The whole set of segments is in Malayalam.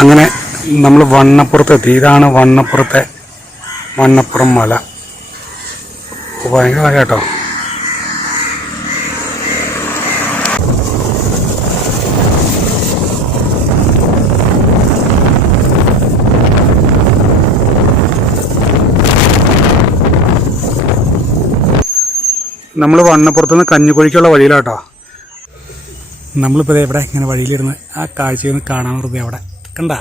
അങ്ങനെ നമ്മൾ വണ്ണപ്പുറത്തെത്തി. ഇതാണ് വണ്ണപ്പുറം മല. ഭയങ്കര മല കേട്ടോ. നമ്മൾ വണ്ണപ്പുറത്തുനിന്ന് കഞ്ഞിക്കുഴിക്കുള്ള വഴിയിലാട്ടോ. നമ്മളിപ്പോൾ എവിടെ ഇങ്ങനെ വഴിയിലിരുന്ന് ആ കാഴ്ചയൊന്ന് കാണാൻ വെറുതെ അവിടെ കണ്ട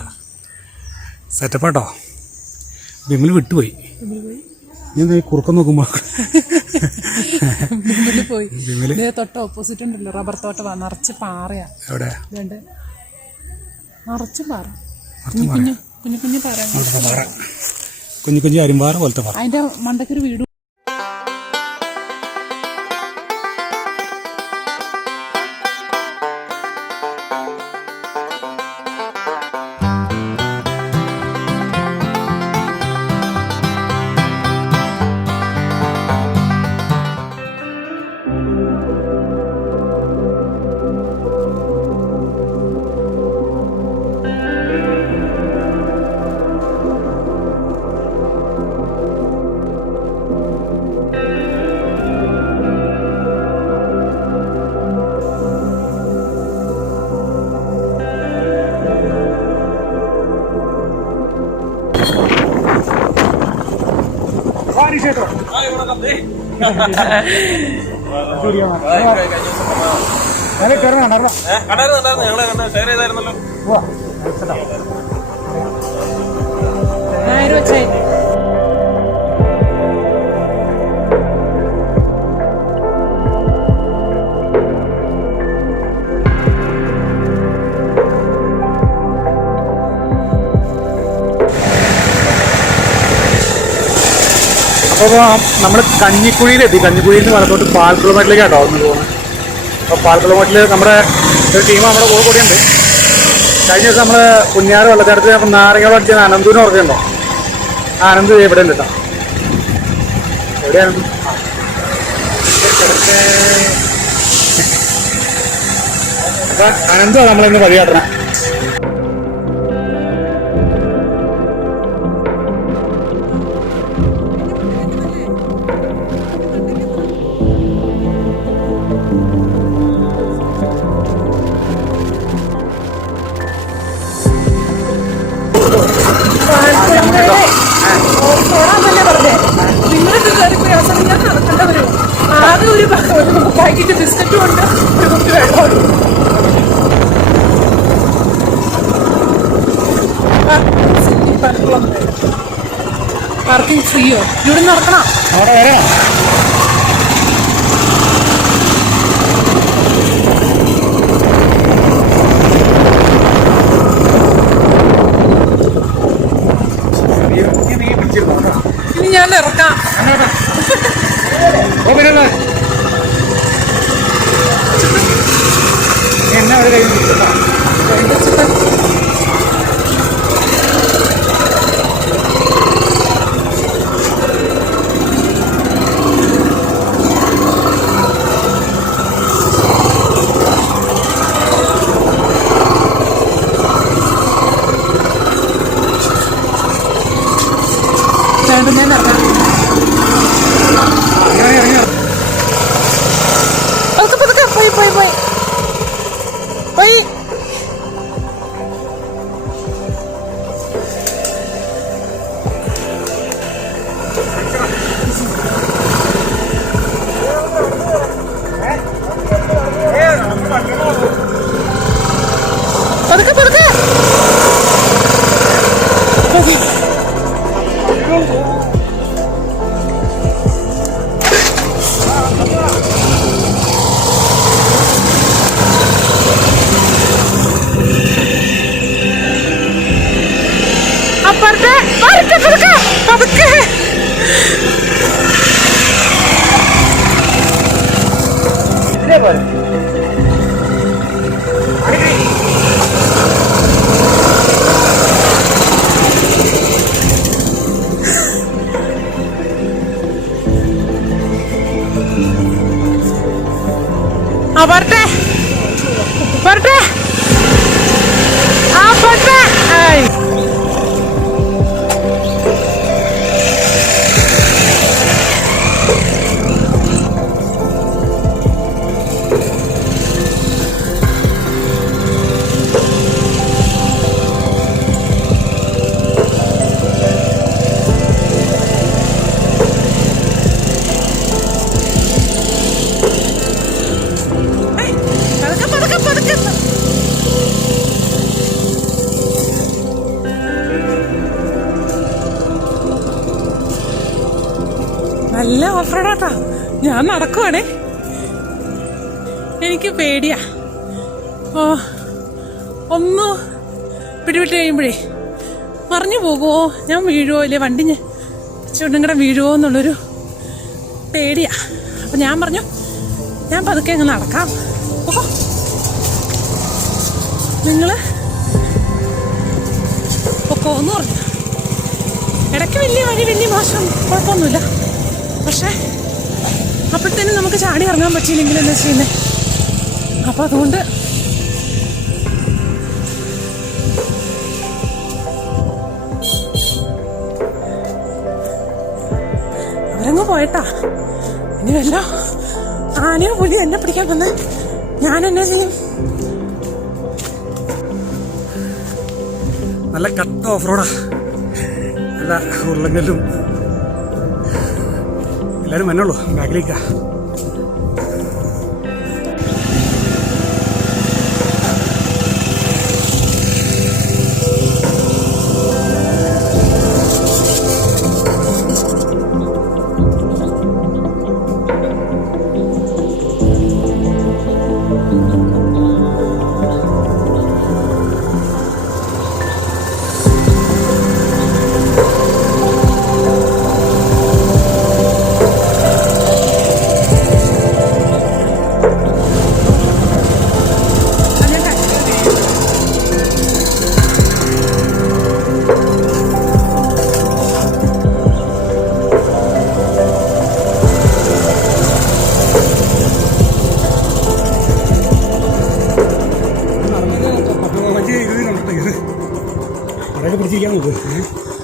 സെറ്റപ്പാട്ടോ. വിമൽ വിട്ടുപോയി. ഞാൻ കുറുക്കം നോക്കുമ്പോൾ തൊട്ട് ഓപ്പോസിറ്റ് ഉണ്ടല്ലോ റബ്ബർ തോട്ടം, നിറച്ച് പാറയാ. എവിടെ നിറച്ച് പാറ, കുഞ്ഞു കുഞ്ഞു പാറ, കുഞ്ഞു അരിമ്പാറ പോലത്തെ പാറ. അതിന്റെ മണ്ടക്കൊരു വീട്. അപ്പോൾ നമ്മൾ കഞ്ഞിക്കുഴിയിലെത്തി. കഞ്ഞിക്കുഴിയിൽ നിന്ന് വലത്തോട്ട് പാൽക്കുളമേട്ടിലേക്കാട്ടോ ഒന്ന് പോകുന്നത്. അപ്പോൾ പാൽക്കുളമേട്ടിൽ നമ്മുടെ ഒരു ടീം നമ്മുടെ കൂടെയുണ്ട്. കഴിഞ്ഞ ദിവസം നമ്മൾ കുഞ്ഞാറ് വെള്ളച്ചാട്ടത്തിൽ നമ്മൾ നാരങ്ങ അടിച്ച അനന്തുവിനെ ഓർക്കുന്നുണ്ടോ? ആനന്ദ് ഇവിടെ ഉണ്ട് കേട്ടോ. എവിടെയാണ്? അപ്പം അനന്താണ് നമ്മളിന്ന് വഴികാട്ടണം. പാക്കറ്റ് ബിസ്ക്കറ്റും ഉണ്ട്, ഒരു കുപ്പി വെള്ളമുണ്ട്. പാർക്കിംഗ് ഫ്രീയോ? ഇവിടെ നടക്കണം. ഇനി ഞാൻ ഇറക്കാം. എന്നാ ഒരു കൈ വരട്ടെ. ആ നല്ല ഓഫറോടാട്ടാ. ഞാൻ നടക്കുവാണേ, എനിക്ക് പേടിയാ. ഒന്ന് പിടിവിട്ട് കഴിയുമ്പോഴേ മറിഞ്ഞു പോകുമോ, ഞാൻ വീഴുവോ, ഇല്ലേ വണ്ടി ചുണ്ടും വീഴുവോ എന്നുള്ളൊരു പേടിയാ. അപ്പം ഞാൻ പറഞ്ഞു ഞാൻ പതുക്കെ അങ്ങ് നടക്കാം. ഓ നിങ്ങൾ പൊക്കോന്ന് പറഞ്ഞു. ഇടയ്ക്ക് വലിയ വഴി വലിയ മോശം കുഴപ്പമൊന്നുമില്ല, പക്ഷേ അപ്പോഴത്തേനും നമുക്ക് ചാടി ഇറങ്ങാൻ പറ്റിയില്ലെങ്കിൽ എന്താ ചെയ്യുന്നത്. അപ്പം അതുകൊണ്ട് അവരങ്ങ് പോയിട്ടാ. ഇനി വല്ല ആനയോ പുലിയോ എന്നെ പിടിക്കാൻ വന്നേ ഞാൻ എന്നാ ചെയ്യും? നല്ല കട്ട ഓഫ് റോഡാ, നല്ല ഉരുളങ്കല്ലും എല്ലാവരും മഞ്ഞുള്ളൂ. ബാക്കിലേക്കാ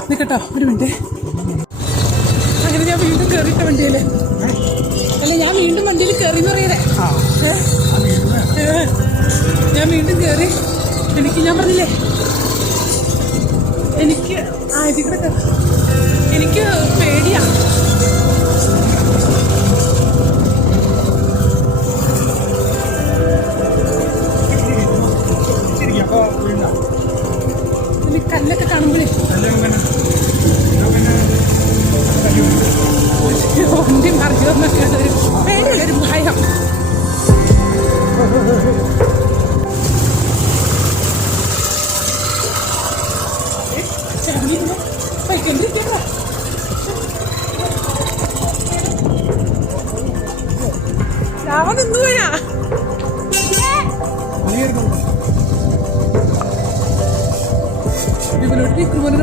നിക്കട്ടോ ഒരു മിനിറ്റ്. അങ്ങനെ ഞാൻ വീണ്ടും കയറിയിട്ട വണ്ടിയില്, അല്ല ഞാൻ വീണ്ടും വണ്ടിയിൽ കയറിന്ന് പറയണേ. ഞാൻ വീണ്ടും കയറി. ഞാൻ പറഞ്ഞില്ലേ എനിക്ക് ഇതിവിടെ എനിക്ക് പേടിയാ. കല്ലൊക്കെ കാണുമ്പോഴേ വണ്ടി മറിഞ്ഞൊന്നൊക്കെ പേടിയുള്ളൊരു ഭയം. രാവ നിന്ന് പോയാ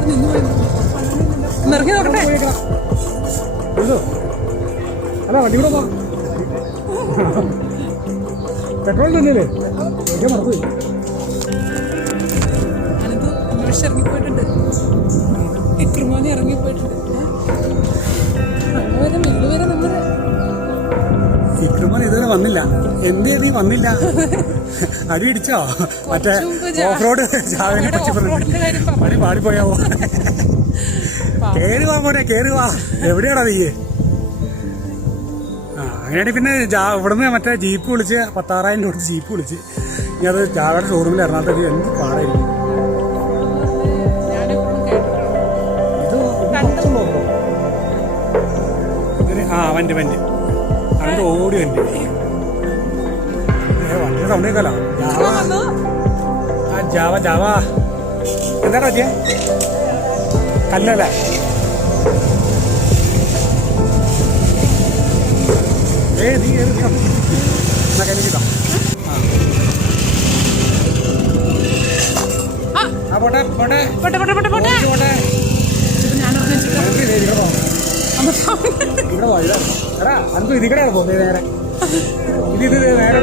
നിന്ന് പോയി. ഇറങ്ങി നോക്കട്ടെ. അല്ല വണ്ടി കൂടെ പെട്രോൾ തന്നെയല്ലേ മറന്നു. ഞാനിത് അന്വേഷിച്ച് ഇറങ്ങിപ്പോയിട്ടുണ്ട്. ഇക്രുമോനെ ഇറങ്ങിപ്പോയിട്ടുണ്ട്. വരെ വെല്ലുവരെ നമ്മുടെ ഇക്രുമോൻ ഇതുവരെ വന്നില്ല. എന്തേ നീ വന്നില്ല? അടി ഇടിച്ചോ? മറ്റേ ഓഫ് റോഡ് ചാവിനെ പറ്റി പറഞ്ഞു പാടിപ്പോയാവോ? കേറി വാ മോനെ, കേറി വാ. എവിടെയാടാ നീ? അങ്ങനെയാണെങ്കിൽ പിന്നെ ഇവിടുന്ന് മറ്റേ ജീപ്പ് വിളിച്ച് 16,000 രൂപ കൊടുത്ത് ജീപ്പ് വിളിച്ച് ഇനി അത് ജാവയുടെ ഷോറൂമിൽ എറണാകുളത്തേക്ക് എന്ത് പാടായിരിക്കും. വണ്ടി അവൻ്റെ ഓടി വണ്ടി വണ്ടിയുടെ സൗണ്ട് കേൾക്കാലോ. ജാവ എന്താ പറ്റിയ കല്ലല്ലേ? നീ എന്നാ കല്ലിട്ടോ. പോട്ടെ പോട്ടെ പോട്ടെ പോട്ടെ പോട്ടെ പോട്ടെ പോട്ടെ. ഇവിടെ പോയിടാ എടാ, അനക്ക് ഇതിക്കടെയാണ് പോകുന്നത്. നേരെ ഇത് നേരെ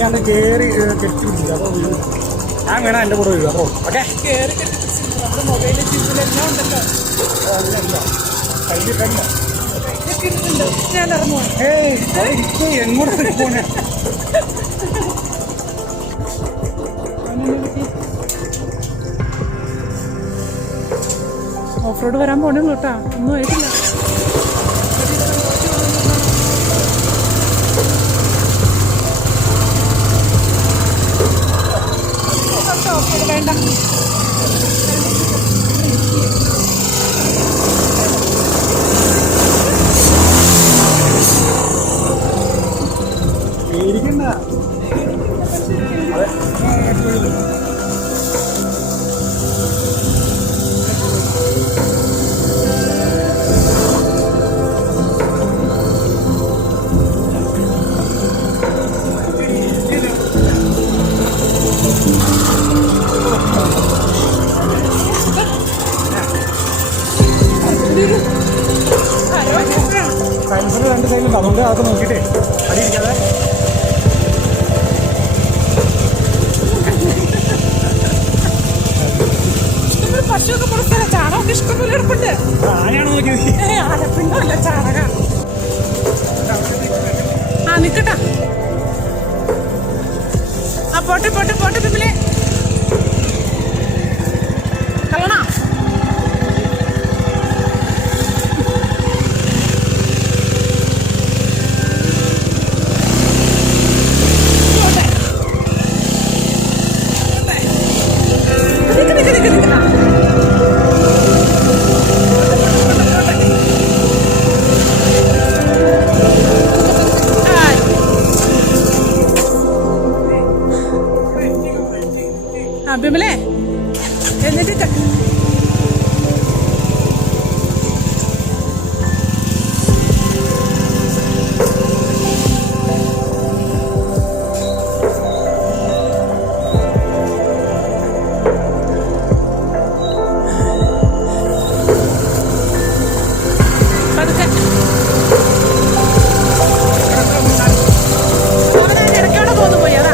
ഞാൻ കയറി കെട്ടിപ്പിടിച്ചില്ല. അപ്പോൾ ഞാൻ വേണം എൻ്റെ കൂടെ വരിക. അപ്പോൾ ഓക്കെ മൊബൈലിൽ ജീവിതമെല്ലാം ഉണ്ടല്ലോ. കയ്യിലുണ്ടോ? ഞാൻ ഇറങ്ങുവാ. എങ്ങോട്ട് പോണേ? ഓഫ് റോഡ് വരാൻ പോണുള്ളൂ കേട്ടാ, ഒന്നും ആയിട്ടില്ല. വേണ്ട സയൻസിന് 2 സൈഡിലുണ്ട്, അതുകൊണ്ട് അതൊക്കെ നോക്കിയിട്ടേ അടിയിരിക്കാതെ. പശുവൊക്കെ പുറത്തല്ല, ചാണകമൊക്കെ ഇഷ്ടംപോലെ എടുപ്പുണ്ട്. ആനയാണോ നോക്കിയത്? ആനപ്പിണ്ടല്ല, ചാണക. ആ നിക്കട്ടാ. ആ പോട്ടെ പോട്ടെ പോട്ടെ പിമ്പിലെ കള്ളണ. ബിമലേ എന്നിട്ട് ഇടയ്ക്കോടെ പോന്നു പോയി. അതാ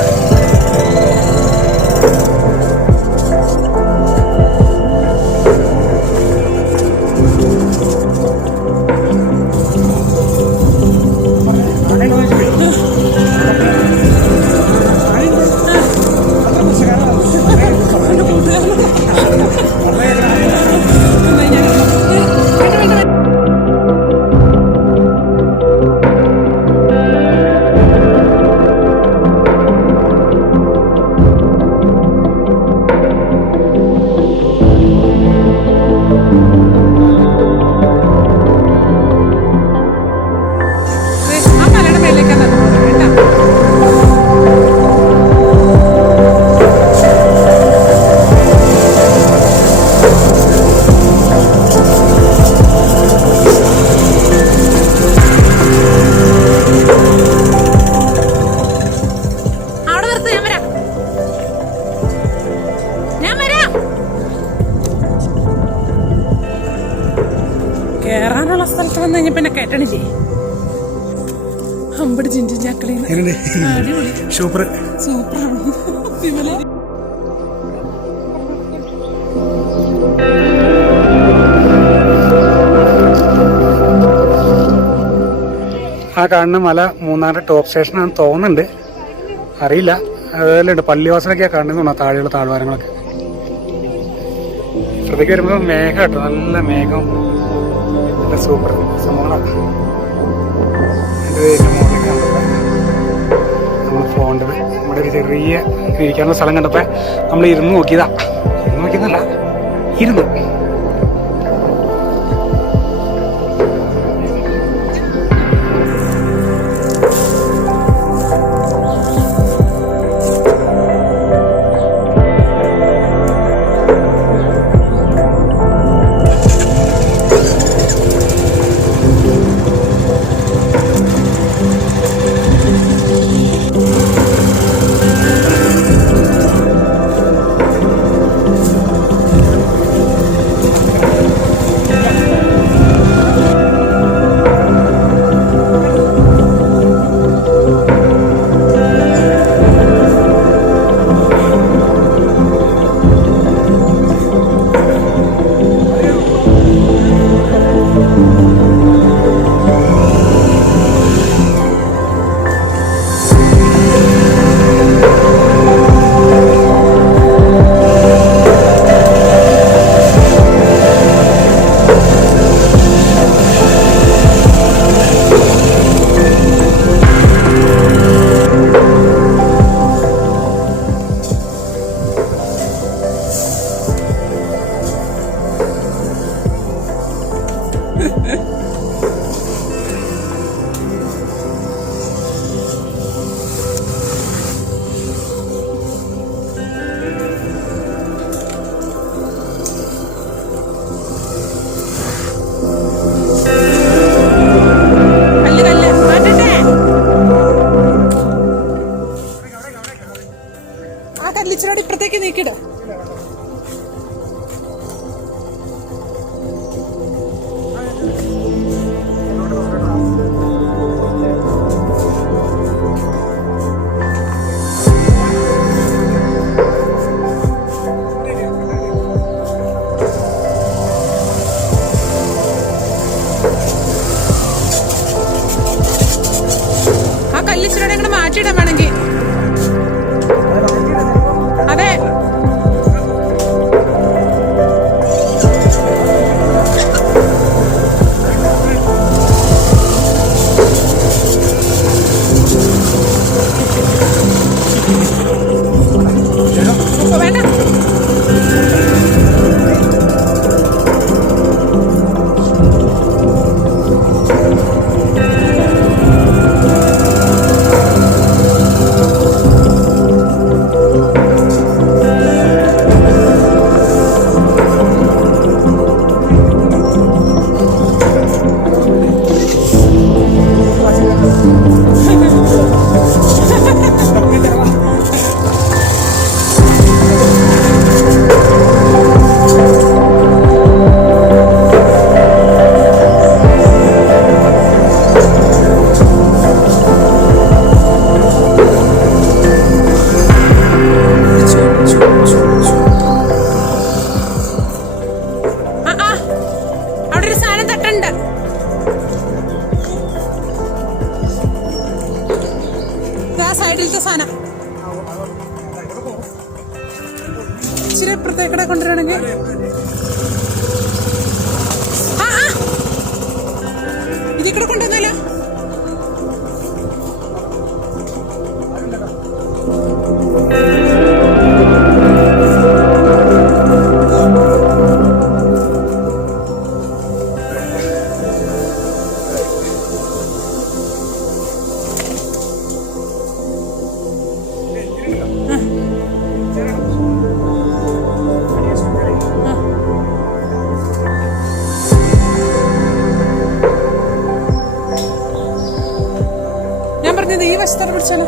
കേറാനുള്ള സ്ഥലത്ത് വന്നു കഴിഞ്ഞ പിന്നെ കേട്ടണില്ലേ? അമ്പടി ജിഞ്ചും ചാക്കളീന്ന്. അടിപൊളി, സൂപ്പർ സൂപ്പറാണ്. ആ കാണുന്ന മല മൂന്നാറിന്റെ ടോപ്പ് സ്റ്റേഷനാണെന്ന് തോന്നുന്നുണ്ട്, അറിയില്ല. അതുപോലെയുണ്ട് പള്ളിവാസലൊക്കെയാണ് കാണുന്നതെന്ന് തോന്നുന്നു, താഴെയുള്ള താഴ്വാരങ്ങളൊക്കെ. ഇപ്പുറത്തേക്ക് വരുമ്പോൾ മേഘം കേട്ടോ, നല്ല മേഘം, നല്ല സൂപ്പർ സംഭവങ്ങളാണ്. നമ്മൾ പോകേണ്ടത് നമ്മുടെ ഒരു ചെറിയ ഇരിക്കാനുള്ള സ്ഥലം കണ്ടപ്പോൾ നമ്മൾ ഇരുന്ന് നോക്കിയതല്ല ഇരുന്നു. വണ്ടിക്കിട. ആ കല്ലിച്ചിരടെ ഇങ്ങോട്ട് മാറ്റിയിടാൻ വേണമെങ്കിൽ. അതെ, വേണ്ട. അവിടെ ഒരു സാധനം തട്ടുണ്ട്. ആ സൈഡിലത്തെ സാധനം ഇച്ചിരി ഇപ്പുറത്തേക്കടെ കൊണ്ടുവരണമെങ്കിൽ. ഇതിൽ കൂടെ കൊണ്ടുവന്നല്ലോ. ഞാൻ പറഞ്ഞത് ഈ വശത്തോടെ പിടിച്ചാലോ.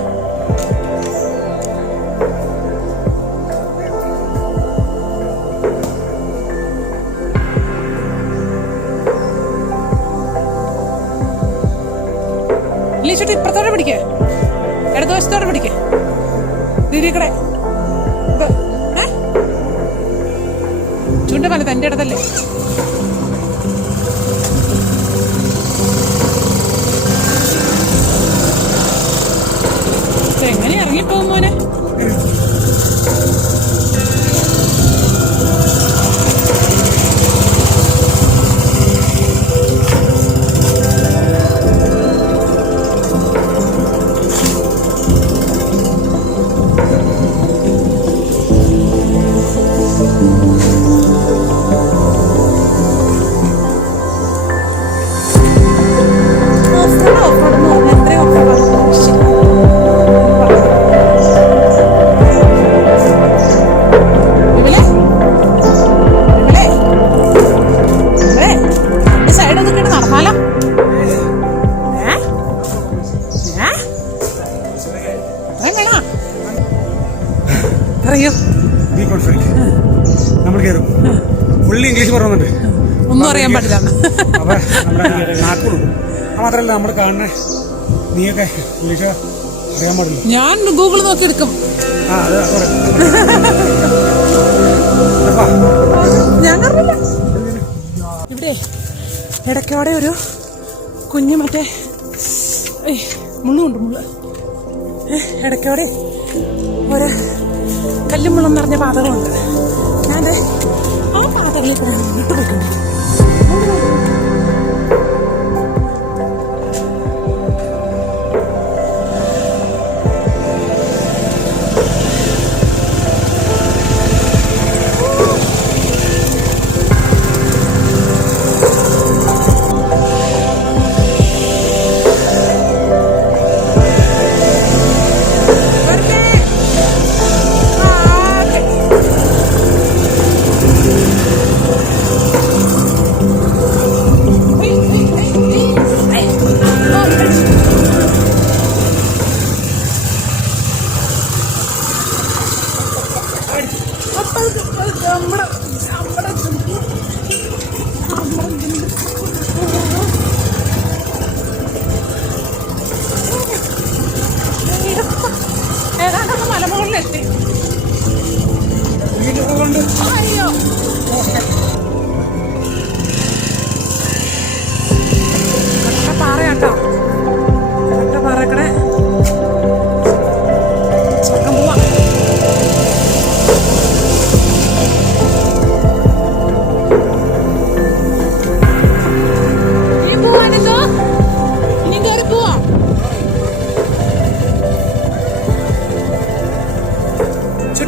ഇല്ലിച്ചോട്ട് ഇപ്പുറത്തോടെ പിടിക്കേ, ഇടതുവശത്തോടെ പിടിക്കേ. ദീദിക്കടെ ചൂണ്ട പോലെ തന്റെ ഇടതല്ലേ. എങ്ങനെ ഇറങ്ങിപ്പോവും മോനെ? അറിയോ നമ്മൾ കയറും. ഫുള്ളി ഇംഗ്ലീഷ് പറയുന്നുണ്ട്, ഒന്നും അറിയാൻ പാടില്ല. അപ്പൊ നമ്മുടെ നാട്ടിലും മാത്രമല്ല നമ്മൾ കാണുന്ന നീയൊക്കെ ഇംഗ്ലീഷ് അറിയാൻ പാടില്ല. ഞാൻ ഗൂഗിൾ നോക്കി എടുക്കും. ഞാൻ അറിയില്ല. ഇവിടെ ഇടയ്ക്കോടെ ഒരു കുഞ്ഞു മറ്റേ മുള്ളുണ്ട്, മുള്ള്. ഇടയ്ക്കോടെ ഒരു കല്ലും മുള്ളം നിറഞ്ഞ പാതകളുണ്ട്. ഞാൻ ആ പാതകളിൽ കൂടെ മുന്നോട്ട് പോയിക്കൊണ്ടിരിക്കും.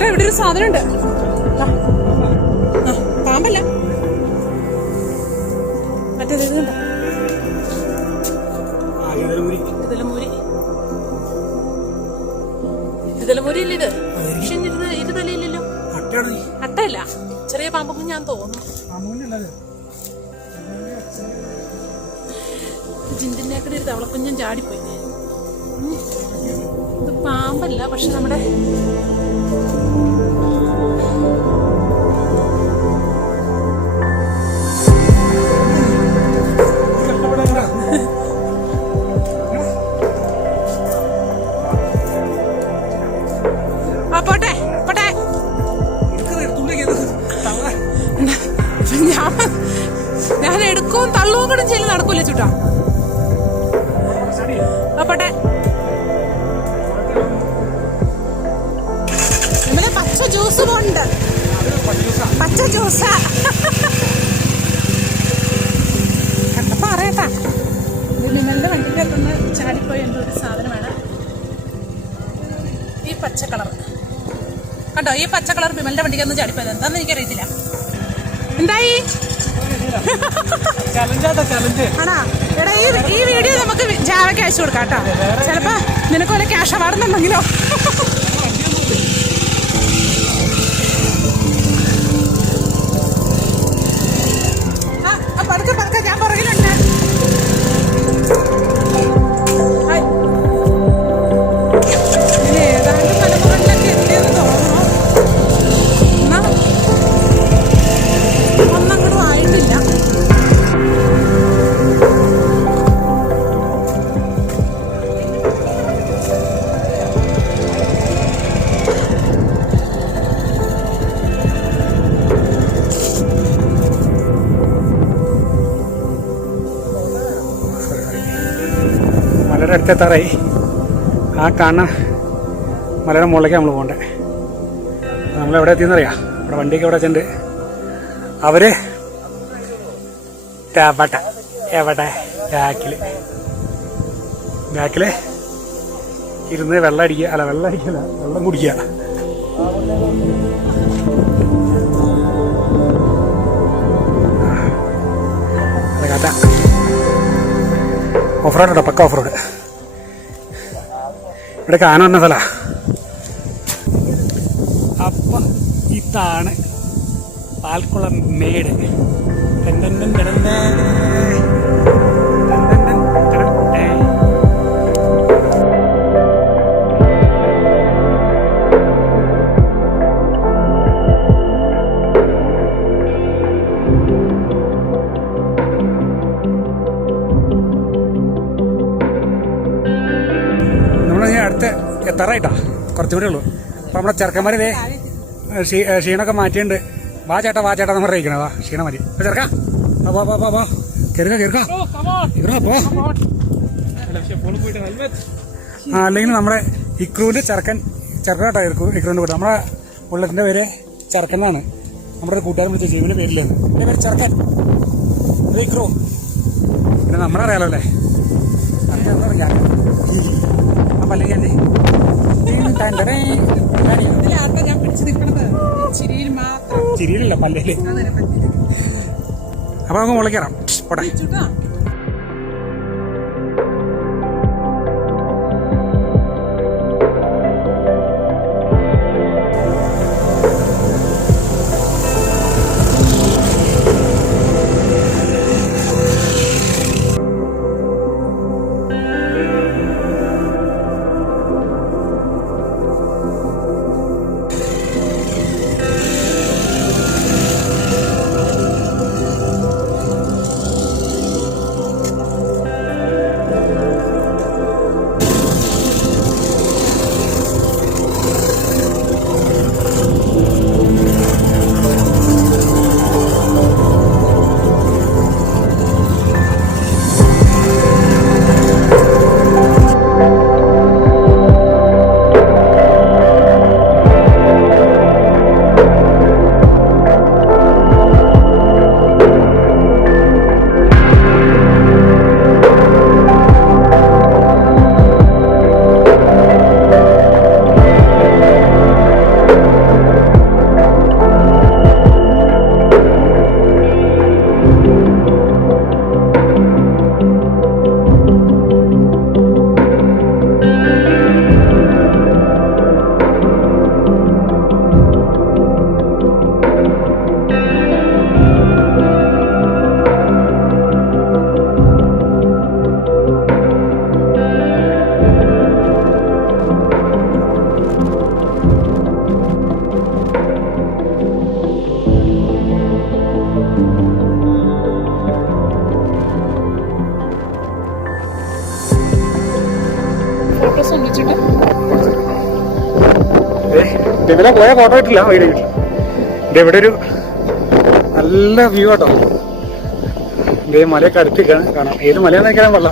ചേട്ടാ ഇവിടെ ഒരു സാധനം ഉണ്ട്. പാമ്പല്ല, മറ്റേത് ഇതുണ്ടോ, ഇതിലമൂരി ഇല്ല ഇത്. പക്ഷെ ഇത് തലയില്ലല്ലോ. അട്ടയല്ല, ചെറിയ പാമ്പൊക്കെ ഞാൻ തോന്നുന്നു. ജിന്തിൻ്റെയൊക്കെ ഒരു തവളക്കുഞ്ഞൻ ചാടിപ്പോയി. ഇത് പാമ്പല്ല, പക്ഷെ നമ്മുടെ പോട്ടെ പോട്ടെ. ഞാൻ എടുക്കും തള്ളും കൂടെ ചെയ്ത് നടക്കൂല ചുട്ടാ. പോട്ടെ. ഇന്നലെ പച്ച ജ്യൂസ് പോണ്ട്, പച്ച ജ്യൂസ് കണ്ടപ്പോ അറിയട്ടാ. ഇത് നിങ്ങളുടെ വണ്ടിൻ്റെ അകത്തുനിന്ന് ചാടിപ്പോയി എന്തോ ഒരു സാധനമാണ് ഈ പച്ച കളർ. കണ്ടോ, ഈ പച്ച കളർ വിമലിന്റെ വണ്ടിക്കൊന്നും ചാടിപ്പോയത് എന്താന്ന് എനിക്കറിയത്തില്ല. എന്തായി ആണാ? എടാ ഈ വീഡിയോ നമുക്ക് ജാവയ്ക്ക് അയച്ചു കൊടുക്കാം കേട്ടോ. ചിലപ്പോ നിനക്ക് വല്ല ക്യാഷ് അവാർഡുന്നുണ്ടെങ്കിലോ. പതുക്കെ പതുക്കെ, ഞാൻ പുറകിലുണ്ട്. ഏതാണ്ട് മലമുകളിലൊക്കെ എത്തിയെന്ന് തോന്നുന്നു. ഒന്നങ്ങോട്ടും ആയിട്ടില്ല. മലയുടെ അടുത്തെത്താറായി. ആ കാണുന്ന മലയുടെ മുകളിലേക്ക് നമ്മൾ പോകണ്ടേ. നമ്മളെവിടെ എത്തിയെന്നറിയാം. ഇവിടെ വണ്ടിയൊക്കെ എവിടെ വെച്ചിട്ടുണ്ട്. അവര് എവിടെ ബാക്കില് ഇരുന്ന് വെള്ളം അടിക്കുക, വെള്ളം കുടിക്കുക. കഥ ഓഫ് റോഡ് കേട്ടോ, പക്ക ഓഫ് റോഡ്. ഇവിടെ കാന പറഞ്ഞ സ്ഥല. അപ്പം ഇതാണ് പാൽക്കുളം മേട്. അടുത്ത് എത്താറായിട്ടാ, കുറച്ചുകൂടെ ഉള്ളൂ. അപ്പം നമ്മുടെ ചെറുക്കന്മാരിതേ ക്ഷീണമൊക്കെ മാറ്റിയിട്ടുണ്ട്. വാ ചേട്ടാ നമ്മൾ അറിയിക്കണേ. വാ, ക്ഷീണം മതി ചെറുക്കാ. വാ കേറുക പോ. അല്ലെങ്കിൽ നമ്മുടെ ഇക്രൂവിൻ്റെ ചെറുക്കനാട്ടോ ഇക്രൂവിൻ്റെ കൂടെ. നമ്മുടെ ഉള്ളതിൻ്റെ പേര് ചെറുക്കനാണ്. നമ്മുടെ കൂട്ടുകാരൻ വിളിച്ച ജീവൻ്റെ പേരില്ലേന്ന്. എൻ്റെ പേര് ചെറുക്കൻ, ഇത് ഇക്രൂ. പിന്നെ നമ്മളറിയാലോ അല്ലേ, ഞാൻ പിടിച്ചു നിൽക്കണത് ചിരിയിൽ മാത്രം, ചിരിയിലല്ല പല്ലേല്. അപ്പൊ നമുക്ക് മുകളിൽ കയറാം. പോട്ടെ. ഇതിലെ പോയ ഫോട്ടോ ഇട്ടില്ല വീഡിയോ. ഇതെവിടെ ഒരു നല്ല വ്യൂ ആട്ടോ. ഇതേ മലയൊക്കെ അടുത്തേക്കാണ് കാണാം. ഏത് മലയാണെന്ന് എനിക്കറിയാൻ പാടില്ല,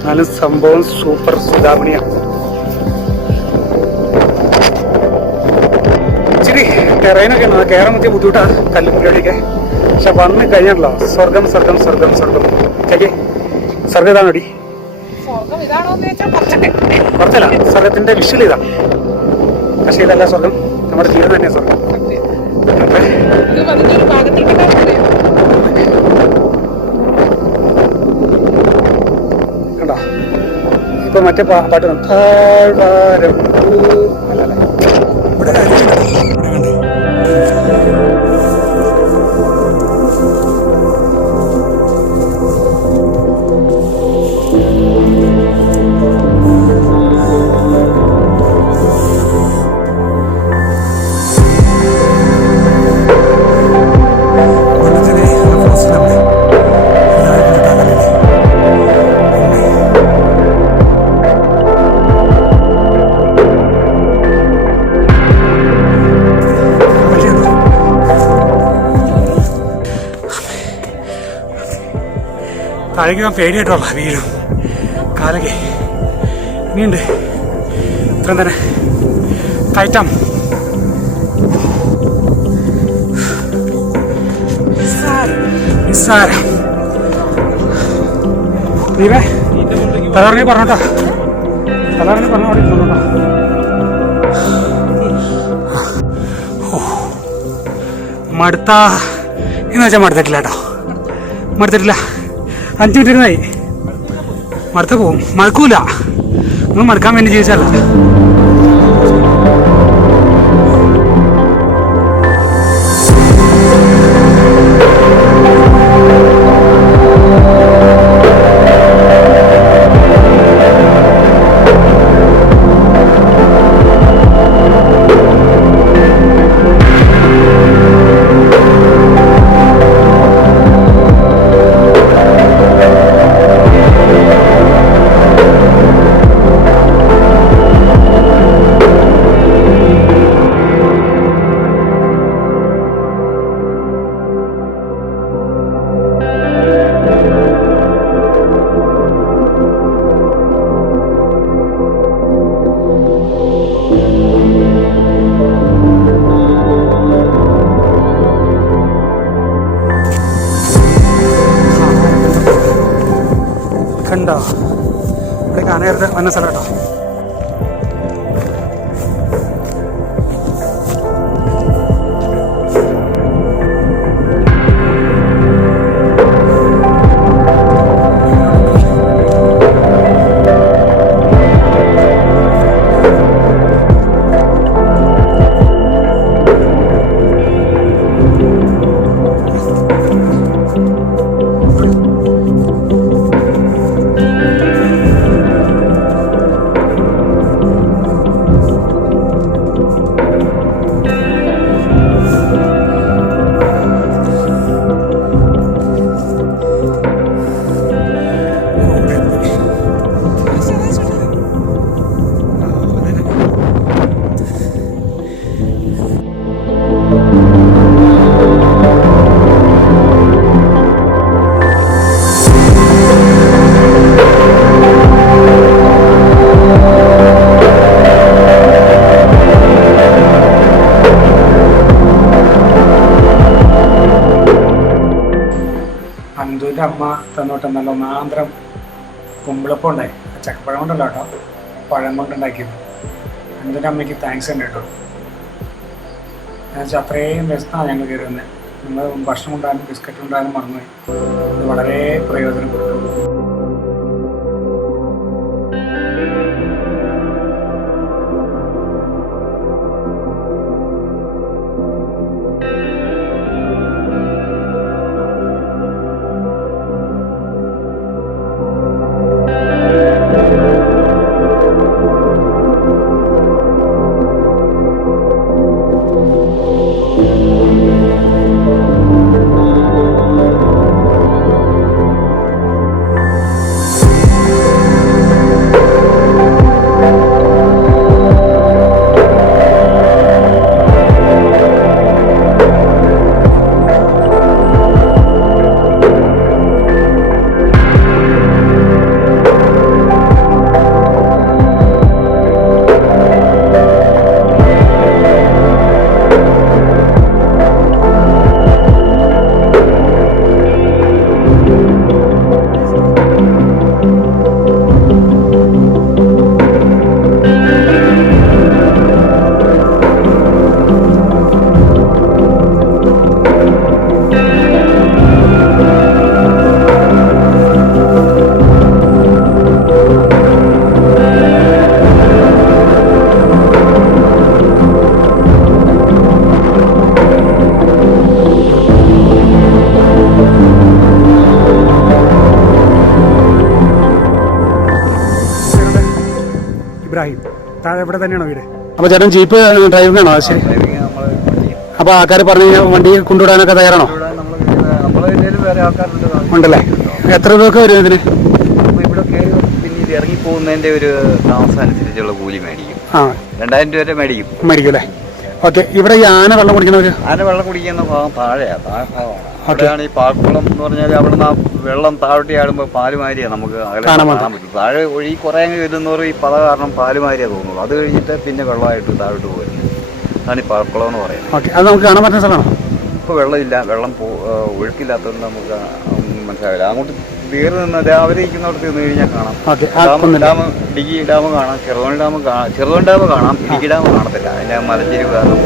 എന്നാലും സംഭവം സൂപ്പർ സുധാമണിയാണ്. ഇച്ചിരി ടെറൈനൊക്കെ ഉണ്ട്, കയറാൻ പറ്റിയ ബുദ്ധിമുട്ടാണ് കല്ലുമുടിയൊക്കെ. പക്ഷെ വന്ന് കഴിഞ്ഞാണല്ലോ സ്വർഗം സ്വർഗം സ്വർഗം സ്വർഗം. ചേച്ചി സ്വർഗം ഇതാണോടി? കുറച്ചല്ല, സ്വർഗത്തിന്റെ വിഷ്വൽ ഇതാണ്. പക്ഷെ ഇതല്ല സ്വർഗം, നമ്മുടെ ജീവിതം തന്നെയാണ് സ്വർഗം. കണ്ടോ ഇപ്പൊ മറ്റേ പാട്ട് താഴ്വാരം അല്ലല്ല ഇവിടെ താഴേക്ക് ഞാൻ പേടിയായിട്ടുള്ള വീഴും, കാലൊക്കെ ഇനിയുണ്ട്. ഇത്രയും തന്നെ കയറ്റാം. നിസ്സാരം ദീപേ, തലറങ്ങി പറഞ്ഞോട്ടാ, തലറങ്ങി പറഞ്ഞോ. മടുത്ത എന്ന് വെച്ചാൽ മടുത്തിട്ടില്ല കേട്ടോ, മടുത്തിട്ടില്ല. 5 മിനിറ്റ് ഇരുന്നായി, മടുത്ത് പോവും. മടുക്കൂല, നമ്മൾ മടുക്കാൻ വേണ്ടി ജീവിച്ചല്ല. കണ്ടോ ഇവിടെ കാനേരത്തെ വന്ന സ്ഥലം കേട്ടോ. അന്തുവിൻ്റെ അമ്മ തന്നോട്ടെ നല്ല ഒന്നാന്തരം കുമ്പിളപ്പം ഉണ്ടായി. ചക്കപ്പഴം കൊണ്ടല്ല കേട്ടോ, പഴം കൊണ്ടുണ്ടാക്കിയത്. അന്തുവിൻ്റെ അമ്മയ്ക്ക് താങ്ക്സ് ഉണ്ട് കേട്ടോ. എന്നുവെച്ചാൽ അത്രയും രസമാണ് ഞങ്ങൾ കയറി വന്നത്. നമ്മൾ ഭക്ഷണം ഉണ്ടാകാനും ബിസ്ക്കറ്റ് ഉണ്ടാകാനും മറന്നുപോയി. ഇത് വളരെ പ്രയോജനപ്പെട്ടു. ഇവിടെ തന്നെയാണോ വീട്? അപ്പോൾ ചേട്ടൻ ജീപ്പ് ഡ്രൈവിംഗ് ആണോ? ശരി. അപ്പോൾ ആൾക്കാർ പറഞ്ഞു കഴിഞ്ഞാൽ വണ്ടി കൊണ്ടുവിടാനൊക്കെ തയ്യാറാണോ? ഉണ്ടല്ലേ. എത്ര രൂപയൊക്കെ വരും ഇതിന്? ഇവിടെ കയറി പിന്നീട് ഇറങ്ങിപ്പോകുന്നതിൻ്റെ ഒരു താമസം അനുസരിച്ചുള്ള കൂലി മേടിക്കും. 2000 രൂപ വരെ മേടിക്കും അല്ലേ? ഓക്കെ. ഇവിടെ ഈ ആന വെള്ളം കുടിക്കുന്നവർ? ആന വെള്ളം കുടിക്കുന്ന ഭാഗം താഴെയാണ്, താഴെ ഭാഗമാണ്. അവിടെയാണ് ഈ പാൽക്കുളം എന്ന് പറഞ്ഞാൽ അവിടുന്ന് ആ വെള്ളം താഴോട്ട് ചാടുമ്പോൾ പാലുമാരിയാണ് നമുക്ക് കാണാൻ പറ്റും. താഴെ ഒഴി കുറേ അങ്ങ് വരുന്നവർ ഈ പത കാരണം പാലുമാരിയാണ് തോന്നുള്ളൂ. അത് കഴിഞ്ഞിട്ട് പിന്നെ വെള്ളമായിട്ട് താഴോട്ട് പോരുന്നത്. അതാണ് ഈ പാൽക്കുളം എന്ന് പറയുന്നത്. ഓക്കെ. അത് നമുക്ക് കാണാൻ പറ്റുന്ന സ്ഥലമാണോ? ഇപ്പോൾ വെള്ളമില്ല, വെള്ളം ഒഴുക്കില്ലാത്തതുകൊണ്ട് നമുക്ക് മനസ്സിലാവില്ല. അങ്ങോട്ട് തീർന്നു നിന്ന് രാവിലെ ഇരിക്കുന്നവർക്ക് നിന്ന് കഴിഞ്ഞാൽ കാണാം. ഡാം, ഇടുക്കി ഡാം കാണാം, ചെറുതോണി ഡാം കാണാം. ഇടുക്കി ഡാം കാണത്തില്ല, അതിൻ്റെ മലഞ്ചേരി കാരണം.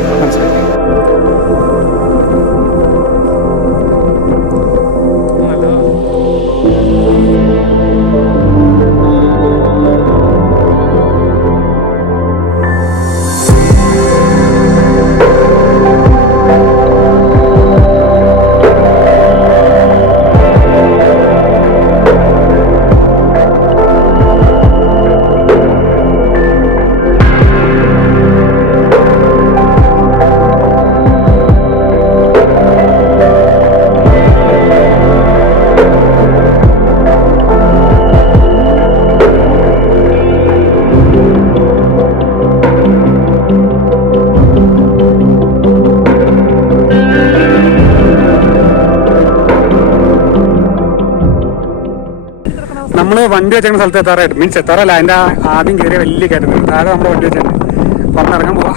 നമ്മൾ വണ്ടി വെച്ചിരുന്ന സ്ഥലത്ത് എത്താറായിട്ട്, മീൻസ് എത്താറല്ല, അതിൻ്റെ ആദ്യം കയറിയ വലിയ കയറ്റുന്നത് താഴെ നമ്മൾ വണ്ടി വെച്ചിട്ടുണ്ട്. അപ്പം അവിടെ ഇറങ്ങാൻ പോവാ.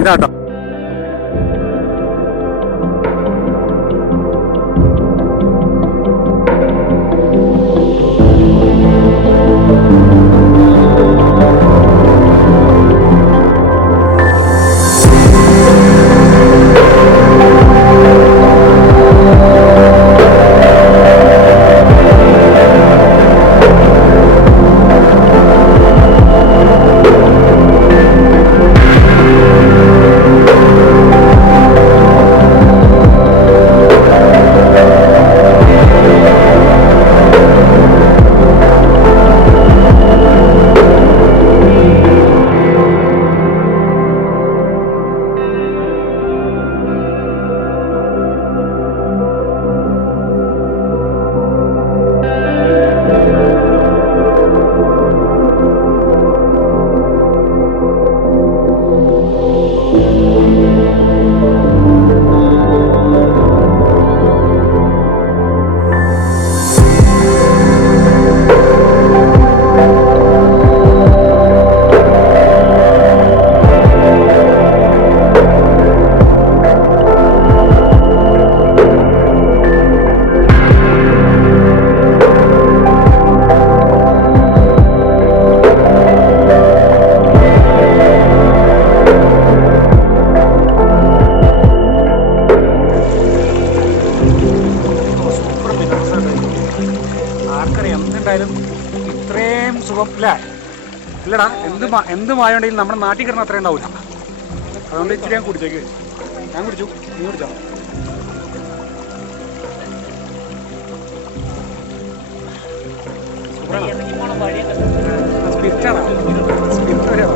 ഇതാട്ടോ ഇത്രയും സുഖം അല്ലേ? ഇല്ലടാ, എന്ത് മായുണ്ടെങ്കിലും നമ്മുടെ നാട്ടിൽ കിടന്ന അത്രയും ഉണ്ടാവില്ല. അതുകൊണ്ട് ഇച്ചിരി ഞാൻ കുടിച്ചേക്ക്. ഞാൻ കുടിച്ചു, നീ കുടിച്ചോ? സ്പിരിറ്റാണോ? സ്പിരിറ്റ് വരെയാണോ?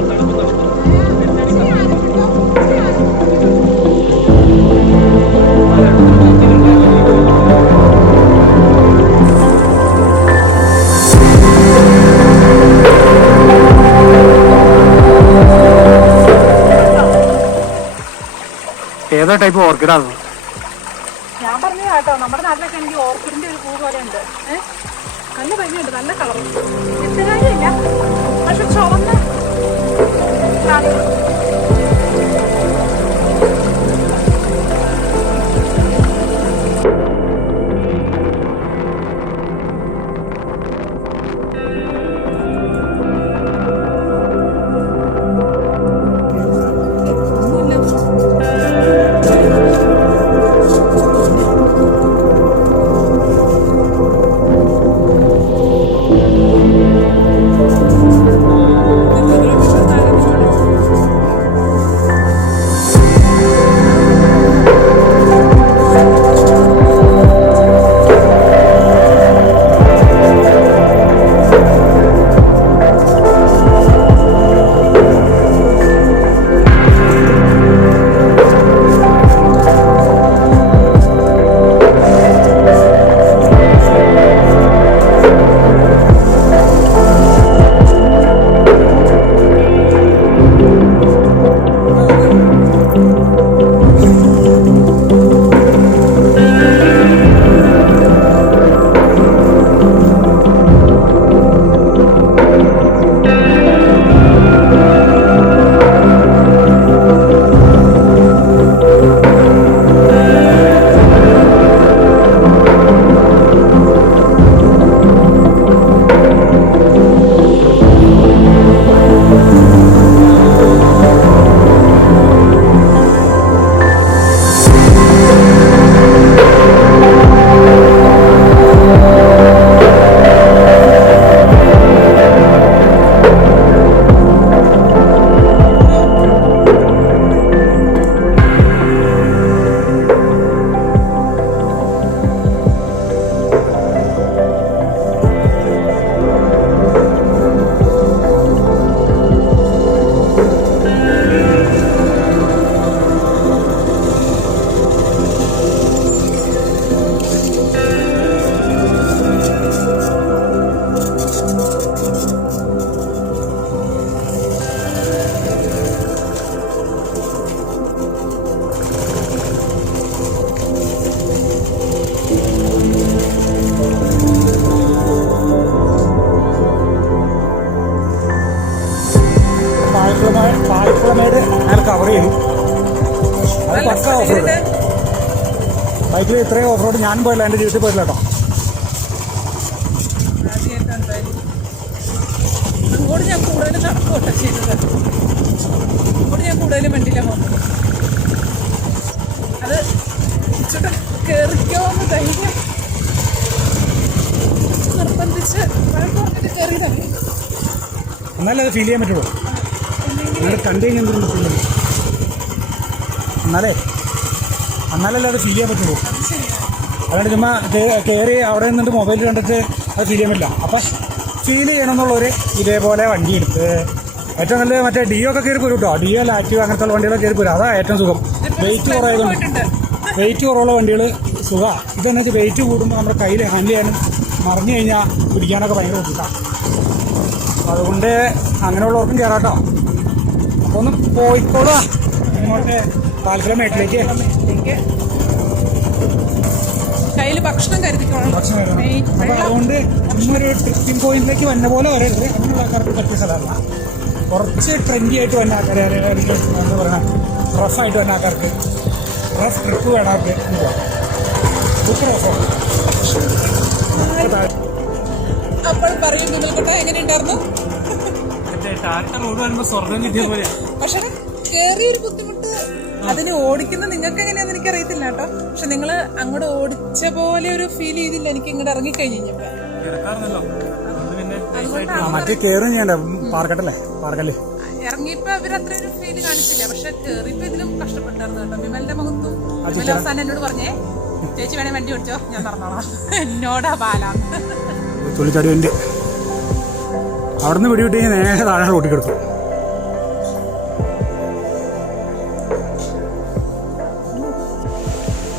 ഏതോ ടൈപ്പ് ഓർക്കിഡാണ്? ഞാൻ പറഞ്ഞ കേട്ടോ, നമ്മുടെ നാട്ടിലൊക്കെ എനിക്ക് ഓർക്കിഡിന്റെ ഒരു പൂ പോലെ ഉണ്ട്. നല്ല ഭംഗിയുണ്ട്, നല്ല കളർ. എന്ത് കാര്യമില്ല, പക്ഷെ ചുവന്ന പാൽക്കുളമേട് അയാൾ കവർ ചെയ്തു. അത് പക്ക ഓഫ് റോഡ്. ബൈക്കിൽ ഇത്രയും ഓഫ് റോഡ് ഞാനും പോയില്ല, എൻ്റെ ജീവിതത്തിൽ പോയില്ല കേട്ടോ. അങ്ങോട്ട് ഞാൻ കൂടുതലും നടക്കുമല്ലോ ചെയ്തത്. അങ്ങോട്ട് ഞാൻ കൂടുതലും വണ്ടിയിലാണ് പോകുന്നത്. അത് ഇച്ചിട്ട് കയറിക്കോന്ന് ധൈര്യം നിർബന്ധിച്ച് പറഞ്ഞിട്ട് കയറിയതാണ്. എന്നാലേ അത് ഫീൽ ചെയ്യാൻ പറ്റുള്ളൂ. നിങ്ങൾ കണ്ടു കഴിഞ്ഞാൽ എന്തെങ്കിലും ഫീൽ ചെയ്യും. എന്നാലല്ലേ അത് ഫീൽ ചെയ്യാൻ പറ്റുള്ളൂ. അതുകൊണ്ട് ചുമ്മാ കയറി അവിടെ നിന്നിട്ട് മൊബൈൽ കണ്ടിട്ട് അത് ഫീൽ ചെയ്യാൻ പറ്റില്ല. അപ്പം ഫീൽ ചെയ്യണമെന്നുള്ളവർ ഇതേപോലെ വണ്ടി എടുത്ത് ഏറ്റവും നല്ല മറ്റേ ഡിയോ ഒക്കെ കയറി പോരും കേട്ടോ. ഡിയോ ആക്റ്റീവ് അങ്ങനത്തെ വണ്ടികളൊക്കെ കയറി പോരും. അതാണ് ഏറ്റവും സുഖം. വെയിറ്റ് കുറവുള്ള വണ്ടികൾ സുഖമാണ്. ഇതെന്ന് വെച്ചാൽ വെയിറ്റ് കൂടുമ്പോൾ നമ്മുടെ കയ്യിൽ ഹാൻഡിൽ ചെയ്യാനും മറിഞ്ഞു കഴിഞ്ഞാൽ പിടിക്കാനൊക്കെ ഭയങ്കര ബുദ്ധിമുട്ടാണ്. അപ്പോൾ അതുകൊണ്ട് അങ്ങനെയുള്ളവർക്കും കയറാട്ടോ. അപ്പോൾ ഒന്ന് പോയിക്കോളൂ ഇങ്ങോട്ട് പാൽക്കുളം മേട്ടിലേക്ക്. കയ്യിൽ ഭക്ഷണം കരുതിക്കോളാം. അപ്പോൾ അതുകൊണ്ട് ഇന്നൊരു ട്രിപ്പിംഗ് പോയിന്റിലേക്ക് വന്ന പോലെ വരരുത്. അങ്ങനെയുള്ള ആൾക്കാർക്ക് പറ്റിയ സ്ഥലമല്ല. കുറച്ച് ട്രെൻഡി ആയിട്ട് വന്ന ആൾക്കാർ, എന്താ പറയുക, റഫായിട്ട് വന്ന ആൾക്കാർക്ക്, റഫ് ട്രിപ്പ് വേണവർക്ക് പോവാം. അപ്പോൾ പറയും നിങ്ങൾക്കൊക്കെ എങ്ങനെ ഉണ്ടായിരുന്നു? പക്ഷെ കേറിയൊരു ബുദ്ധിമുട്ട് അതിന് ഓടിക്കുന്ന നിങ്ങൾക്ക് എങ്ങനെയാന്ന് എനിക്ക് അറിയത്തില്ല കേട്ടോ. പക്ഷെ നിങ്ങള് അങ്ങോട്ട് ഓടിച്ച പോലെ ഒരു ഫീൽ ചെയ്തില്ല എനിക്ക് ഇങ്ങോട്ട് ഇറങ്ങിക്കഴിഞ്ഞപ്പോ. മറ്റേ കയറും ചെയ്യണ്ട, പാർക്കട്ടല്ലേ, പാർക്കല്ലേ ഇറങ്ങിയപ്പോ അവര് അത്രയൊരു ഫീല് കാണിച്ചില്ല. പക്ഷെ കേറിയപ്പോ ഇതിലും കഷ്ടപ്പെട്ടായിരുന്നു കേട്ടോ. വിമലിന്റെ മുഖത്തും വിമൽ അവസാനം എന്നോട് പറഞ്ഞേ, ചേച്ചി വേണേ വണ്ടി ഓടിച്ചോ, ഞാൻ പറഞ്ഞോളാം. എന്നോടാ ബാലാന്ന് തുള്ളിച്ചാടി വണ്ടി. അവിടെ നിന്ന് പിടിവിട്ട് നേരെ താഴെ റോട്ടിൽ കിടക്കും.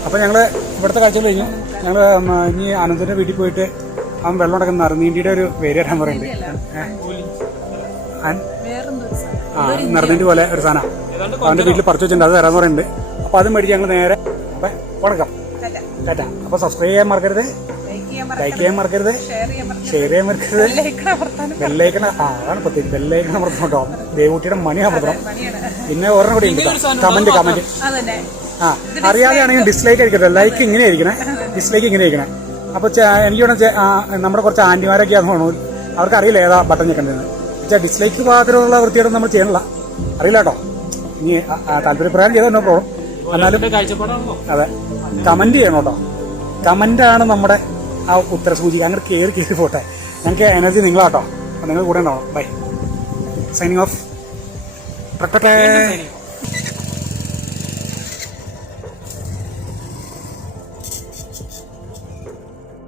അപ്പോൾ ഞങ്ങൾ ഇവിടുത്തെ കാഴ്ചകൾ കഴിഞ്ഞു. ഞങ്ങൾ ഇനി അനന്തൻ്റെ വീട്ടിൽ പോയിട്ട് അവൻ വെള്ളം അടക്കുന്ന നറുനീണ്ടിയുടെ ഒരു പേര് തരാൻ പറയുന്നുണ്ട്. നറുനീണ്ടി പോലെ ഒരു സാധനം അവൻ്റെ വീട്ടിൽ പറിച്ചു വെച്ചിട്ടുണ്ട്, അത് തരാൻ പറയുന്നുണ്ട്. അപ്പോൾ അത് മേടിച്ച് ഞങ്ങൾ നേരെ അപ്പം ഉണക്കാം കാറ്റ. അപ്പോൾ സബ്സ്ക്രൈബ് ചെയ്യാൻ മറക്കരുത്, ലൈക്ക് ചെയ്യാൻ മറക്കരുത്, ഷെയർ ചെയ്യാൻ മറക്കരുത്, ബെല്ലൈക്കണ അതാണ് പ്രത്യേകിച്ച് ബെല്ലൈക്കണ അമർത്തണം കേട്ടോ. ദേവൂട്ടിയുടെ മണി അമർത്തണം. പിന്നെ ഒരെണ്ണം കൂടി ഉണ്ട്, കമന്റ്. അറിയാതെയാണെങ്കിൽ ഡിസ്ലൈക്ക് അടിക്കട്ടെ. ലൈക്ക് ഇങ്ങനെ ആയിരിക്കണേ, ഡിസ്ലൈക്ക് ഇങ്ങനെ ആയിരിക്കണേ. അപ്പോൾ എനിക്ക് നമ്മുടെ കുറച്ച് ആൻറ്റിമാരൊക്കെ ആണെന്ന് തോന്നുന്നു, അവർക്ക് അറിയില്ല ഏതാ ബട്ടൺ ഞെക്കേണ്ടതെന്ന്. വെച്ചാൽ ഡിസ്ലൈക്ക് പാത്രമുള്ള വൃത്തിയായിട്ട് നമ്മൾ ചെയ്യണില്ല, അറിയില്ല കേട്ടോ. ഇനി താല്പര്യപ്രകാരം ചെയ്താൽ നോ പ്രോബ്ലം. എന്നാലും അതെ, കമന്റ് ചെയ്യണം കേട്ടോ. കമന്റാണ് നമ്മുടെ ആ ഉത്തരസൂചി. അങ്ങനെ കയറി പോട്ടെ. ഞങ്ങൾക്ക് എനർജി നിങ്ങളാട്ടോ. നിങ്ങൾ കൂടെ ഉണ്ടാവണം. Bye, signing of.